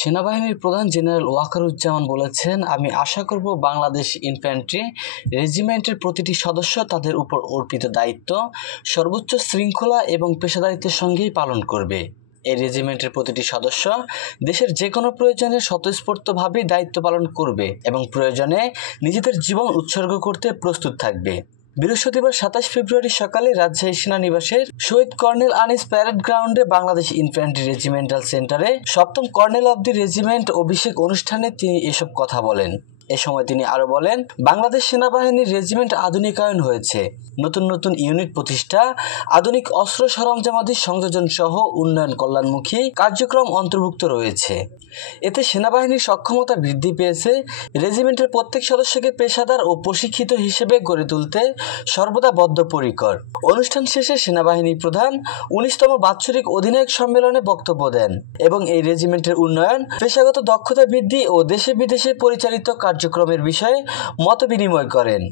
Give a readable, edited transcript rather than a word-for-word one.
সেনাবাহিনীর প্রধান জেনারেল ওয়াকারুজ্জামান বলেছেন, আমি আশা করব বাংলাদেশ ইনফ্যান্ট্রি রেজিমেন্টের প্রতিটি সদস্য তাদের উপর অর্পিত দায়িত্ব সর্বোচ্চ শৃঙ্খলা এবং পেশাদারিত্বের সঙ্গেই পালন করবে। এই রেজিমেন্টের প্রতিটি সদস্য দেশের যে কোনো প্রয়োজনে স্বতঃস্ফূর্তভাবেই দায়িত্ব পালন করবে এবং প্রয়োজনে নিজেদের জীবন উৎসর্গ করতে প্রস্তুত থাকবে। বৃহস্পতিবার ২৭ ফেব্রুয়ারি সকালে রাজশাহী সেনানিবাসের শহীদ কর্নেল আনিস প্যারেড গ্রাউন্ডে বাংলাদেশ ইনফ্যান্ট্রি রেজিমেন্টাল সেন্টারে ৭ম কর্নেল অব দি রেজিমেন্ট অভিষেক অনুষ্ঠানে তিনি এসব কথা বলেন। এ সময় তিনি আরও বলেন, বাংলাদেশ সেনাবাহিনীর রেজিমেন্ট আধুনিকায়ন হয়েছে, নতুন নতুন ইউনিট প্রতিষ্ঠা, আধুনিক অস্ত্র সরঞ্জামাদি সংযোজন সহ উন্নয়ন কল্যাণমুখী কার্যক্রম অন্তর্ভুক্ত রয়েছে। এতে সেনাবাহিনীর সক্ষমতা বৃদ্ধি পেয়েছে। রেজিমেন্টের প্রত্যেক সদস্যকে পেশাদার ও প্রশিক্ষিত হিসেবে গড়ে তুলতে সর্বদা বদ্ধপরিকর। অনুষ্ঠান শেষে সেনাবাহিনী প্রধান ১৯তম বাৎসরিক অধিনায়ক সম্মেলনে বক্তব্য দেন এবং এই রেজিমেন্টের উন্নয়ন, পেশাগত দক্ষতা বৃদ্ধি ও দেশে বিদেশে পরিচালিত কার্যক্রমের বিষয়ে মতবিনিময় করেন।